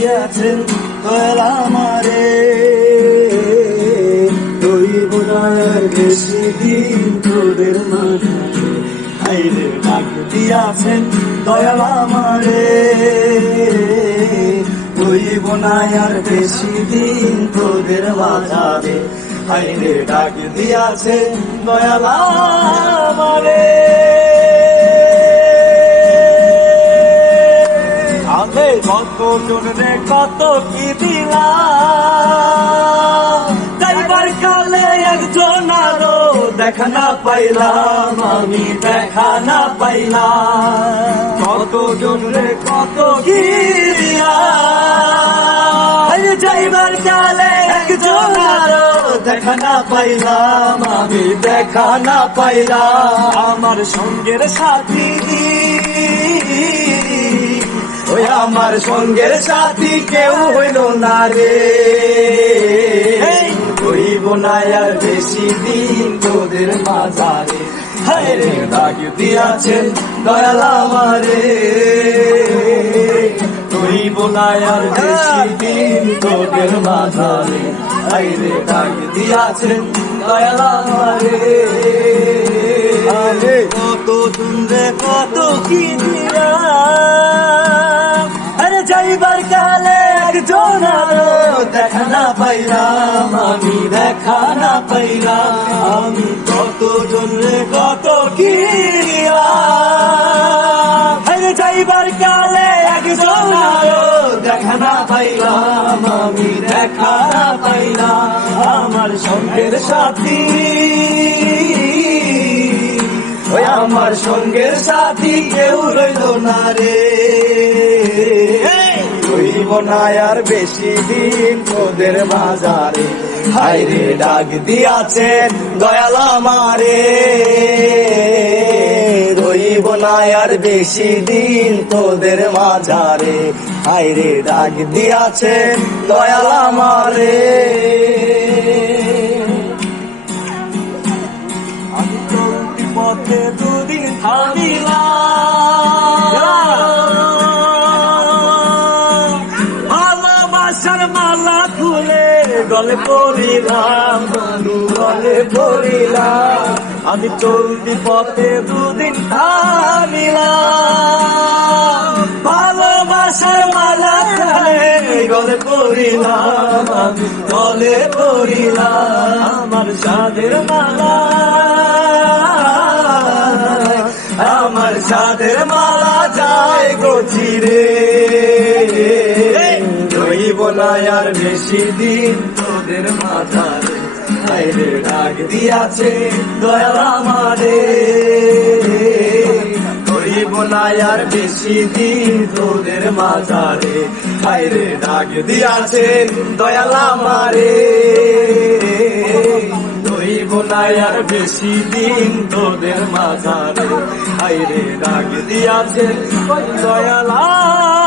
দিয়াছেন দয়াল আমারে। না আর বেশি দিন তোদের মাঝারে হাইরে ডাক দিয়াছেন দয়াল আমারে। রইব না আর বেশি দিন তোদের মাঝারে হাইরে ডাক দিয়াছেন দয়াল আমারে। আমি কত জনে কত কি দিলাম? যাইবার কালে একজন আরও দেখা না পাইলাম, আমি দেখা না পাইলাম। কত জনে কত কি দিলাম? যাইবার কালে একজন আরও দেখা না পাইলাম, আমি দেখা না পাইলাম। আমার সঙ্গের সাথী ওই আমার সঙ্গের সাথী কেউ হইল না রে। হইব না আর বেশি দিন তোদের মাঝারে। হায় রে। ডাক দিয়াছেন দয়াল আমারে। হইব না আর বেশি দিন তোদের মাঝারে। হায় রে ডাক দিয়াছেন দয়াল আমারে। কত তুমরে কত কি আরে যাইবার কালে একজন আরও দেখা না পাইলাম, আমি দেখা না পাইলাম, আমি কত জনরে কত কি যাইবার কালে একজন আরও দেখা না পাইলাম, আমি দেখা না পাইলাম, আমার সঙ্গের সাথী। ওই আমার সঙ্গের সাথী কেউ রইল না রে। রইব না আর বেশি দিন তোদের বাজারে। হাই রে, ডাক দিয়াছেন দয়াল আমারে। রইব না আর বেশি দিন তোদের মাঝারে। হাইরে ডাক দিয়াছেন দয়াল আমারে। গলে পড়িলাম গলে পড়িলাম। আমি চলতি পথে দুদিন থামিলাম। ভালোবাসার মালা গলে পড়িলাম গলে পড়িলাম। আমার সাদের মালা, আমার সাদের মালা যায় গচিরে রইব না বেশি দিন তোদের মাথারে আইরে ডাক দিয়াছে, দয়াল আমারে। না আর বেশি দিন তোদের মাথারে আইরে ডাক দিয়াছে, দয়াল আমারে। রইব আর বেশি দিন তোদের মাঝারে আইরে রাগ দিয়াছে দয়ালা।